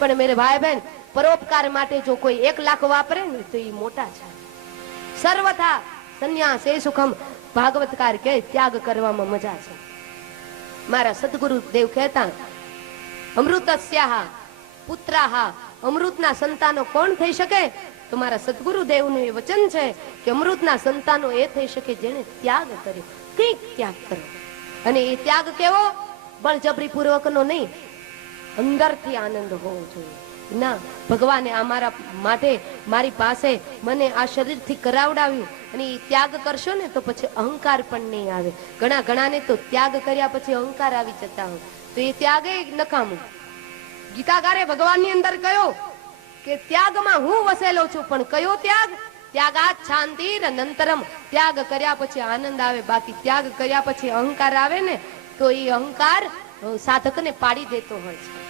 પણ મેરે ભાઈ બહેન, પરોપકાર માટે જો કોઈ 1 લાખ વાપરે ને તો એ મોટા છે. સર્વથા સંન્યાસ એ સુખમ, ભાગવતકાર કહે ત્યાગ કરવામાં મજા છે. મારા સદગુરુ દેવ કહેતા, અમૃતસ્યાહ પુત્રાહ, અમૃતના સંતાનો કોણ થઈ શકે? તો મારા સદગુરુ દેવનું એ વચન છે કે અમૃતના સંતાનો એ થઈ શકે જેને ત્યાગ કર્યો, કંઈક ત્યાગ કર્યો. અને એ ત્યાગ કેવો? બળજબરી પૂર્વકનો નહીં, અંદરથી આનંદ હોવો જોઈએ. ના, ભગવાને અમારા માટે મારી પાસે મને આ શરીરથી કરાવડાવ્યું, અને એ ત્યાગ કરશો ને તો પછી અહંકાર પણ નહીં આવે. ઘણાને તો ત્યાગ કર્યા પછી અહંકાર આવી જતા હોય, તો એ ત્યાગ નકામું. ગીતાકારે ભગવાનની અંદર કહ્યું કે ત્યાગમાં હું વસેલો છું, પણ કયો ત્યાગ? ત્યાગાત શાંતિર અનંતરમ. ત્યાગ કર્યા પછી આનંદ આવે, બાકી ત્યાગ કર્યા પછી અહંકાર આવે ને તો એ અહંકાર સાધકને પાડી દેતો હોય છે.